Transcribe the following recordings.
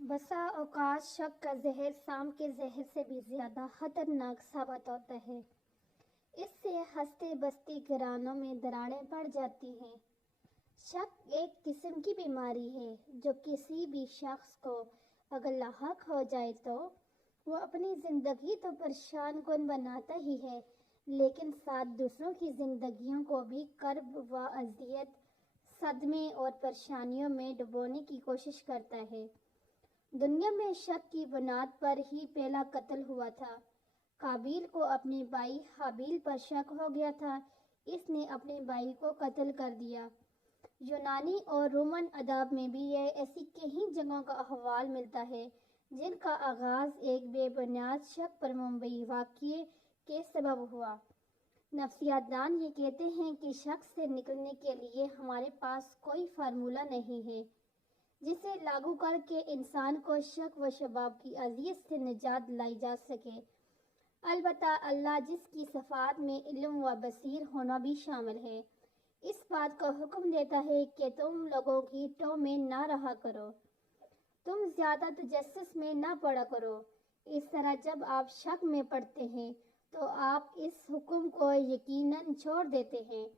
بسا اوقات شک کا زہر سام کے زہر سے بھی زیادہ خطرناک ثابت ہوتا ہے۔ اس سے ہنستے بستے گھرانوں میں دراڑیں پڑ جاتی ہیں۔ شک ایک قسم کی بیماری ہے جو کسی بھی شخص کو اگر لاحق ہو جائے تو وہ اپنی زندگی تو پریشان کن بناتا ہی ہے، لیکن ساتھ دوسروں کی زندگیوں کو بھی کرب و اذیت، صدمے اور پریشانیوں میں ڈبونے کی کوشش کرتا ہے۔ دنیا میں شک کی بنیاد پر ہی پہلا قتل ہوا تھا۔ قابیل کو اپنے بھائی حابیل پر شک ہو گیا تھا، اس نے اپنے بھائی کو قتل کر دیا۔ یونانی اور رومن ادب میں بھی یہ ایسی کئی جگہوں کا احوال ملتا ہے جن کا آغاز ایک بے بنیاد شک پر مبنی واقعے کے سبب ہوا۔ نفسیات دان یہ کہتے ہیں کہ شک سے نکلنے کے لیے ہمارے پاس کوئی فارمولہ نہیں ہے جسے لاگو کر کے انسان کو شک و شباب کی اذیت سے نجات دلائی جا سکے۔ البتہ اللہ جس کی صفات میں علم و بصیر ہونا بھی شامل ہے، اس بات کا حکم دیتا ہے کہ تم لوگوں کی ٹو میں نہ رہا کرو، تم زیادہ تجسس میں نہ پڑا کرو۔ اس طرح جب آپ شک میں پڑتے ہیں تو آپ اس حکم کو یقیناً چھوڑ دیتے ہیں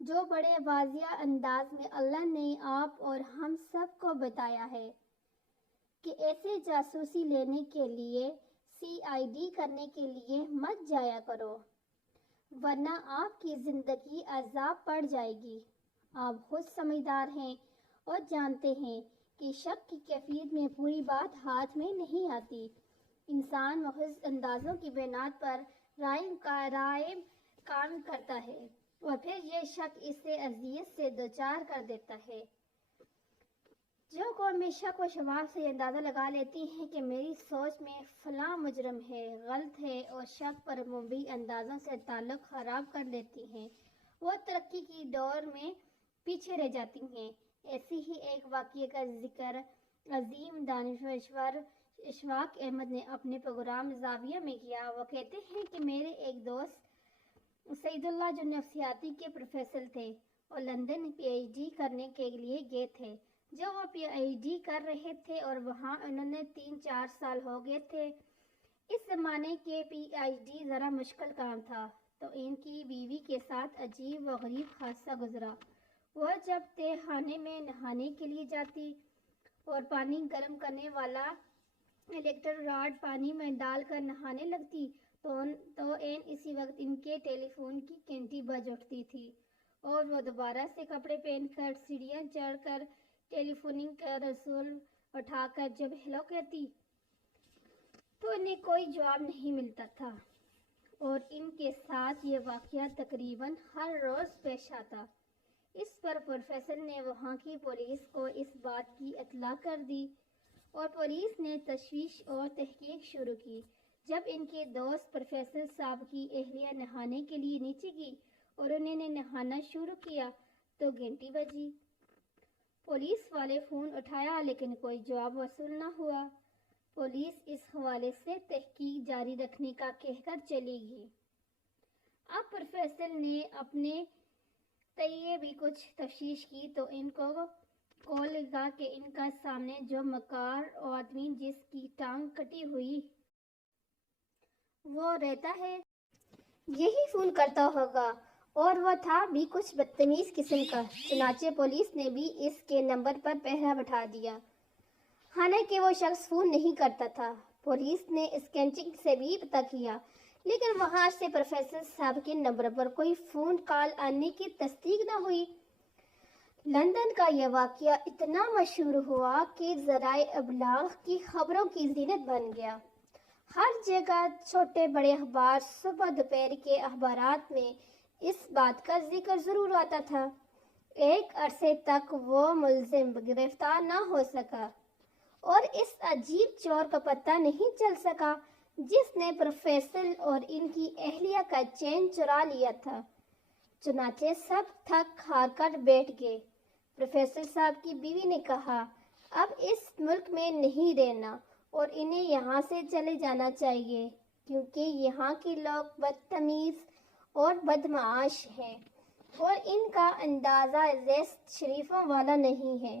جو بڑے واضح انداز میں اللہ نے آپ اور ہم سب کو بتایا ہے کہ ایسے جاسوسی لینے کے لیے، CID کرنے کے لیے مت جایا کرو، ورنہ آپ کی زندگی عذاب پڑ جائے گی۔ آپ خود سمجھدار ہیں اور جانتے ہیں کہ شک کی کیفیت میں پوری بات ہاتھ میں نہیں آتی۔ انسان محض اندازوں کی بنیاد پر رائے قائم کرتا ہے اور پھر یہ شک اسے اذیت سے دوچار کر دیتا ہے۔ جو قومیں شک و شباب سے یہ اندازہ لگا لیتی ہیں کہ میری سوچ میں فلاں مجرم ہے، غلط ہے اور شک پر مبنی اندازوں سے تعلق خراب کر لیتی ہیں، وہ ترقی کی دوڑ میں پیچھے رہ جاتی ہیں۔ ایسی ہی ایک واقعے کا ذکر عظیم دانشور اشفاق احمد نے اپنے پروگرام زاویہ میں کیا۔ وہ کہتے ہیں کہ میرے ایک دوست سعید اللہ جو نفسیاتی کے پروفیسر تھے اور لندن PhD کرنے کے لیے گئے تھے، جو وہ PhD کر رہے تھے اور وہاں انہوں نے 3-4 سال ہو گئے تھے۔ اس زمانے کے PhD ذرا مشکل کام تھا، تو ان کی بیوی کے ساتھ عجیب و غریب حادثہ گزرا۔ وہ جب تہ خانے میں نہانے کے لیے جاتی اور پانی گرم کرنے والا الیکٹرک راڈ پانی میں ڈال کر نہانے لگتی تو اسی وقت ان کے ٹیلی فون کی گھنٹی بج اٹھتی تھی اور وہ دوبارہ سے کپڑے پہن کر سیڑھیاں چڑھ کر ٹیلی فوننگ کا رسول اٹھا کر جب ہیلو کہتی تو انہیں کوئی جواب نہیں ملتا تھا، اور ان کے ساتھ یہ واقعہ تقریباً ہر روز پیش آتا۔ اس پر پروفیسر نے وہاں کی پولیس کو اس بات کی اطلاع کر دی اور پولیس نے تشویش اور تحقیق شروع کی۔ جب ان کے دوست پروفیسر صاحب کی اہلیہ نہانے کے لیے نیچے گئی اور انہوں نے نہانا شروع کیا تو گھنٹی بجی۔ پولیس والے فون اٹھایا لیکن کوئی جواب وصول نہ ہوا۔ پولیس اس حوالے سے تحقیق جاری رکھنے کا کہہ کر چلی گئی۔ اب پروفیسر نے اپنے تئیں بھی کچھ تفتیش کی تو ان کو کال لگا کہ ان کا سامنے جو مکار آدمی جس کی ٹانگ کٹی ہوئی وہ رہتا ہے، یہی فون کرتا ہوگا، اور وہ تھا بھی کچھ بدتمیز قسم کا۔ چنانچہ پولیس نے بھی اس کے نمبر پر پہرا بٹھا دیا، حالانکہ وہ شخص فون نہیں کرتا تھا۔ پولیس نے اسکیچنگ سے بھی پتہ کیا، لیکن وہاں سے پروفیسر صاحب کے نمبر پر کوئی فون کال آنے کی تصدیق نہ ہوئی۔ لندن کا یہ واقعہ اتنا مشہور ہوا کہ ذرائع ابلاغ کی خبروں کی زینت بن گیا۔ ہر جگہ چھوٹے بڑے اخبار، صبح دوپہر کے اخبارات میں اس بات کا ذکر ضرور آتا تھا۔ ایک عرصے تک وہ ملزم گرفتار نہ ہو سکا اور اس عجیب چور کا پتہ نہیں چل سکا جس نے پروفیسر اور ان کی اہلیہ کا چین چرا لیا تھا۔ چنانچہ سب تھک ہار کر بیٹھ گئے۔ پروفیسر صاحب کی بیوی نے کہا، اب اس ملک میں نہیں رہنا اور انہیں یہاں سے چلے جانا چاہیے، کیونکہ یہاں کے لوگ بدتمیز اور بدمعاش ہیں اور ان کا اندازہ ریست شریفوں والا نہیں ہے۔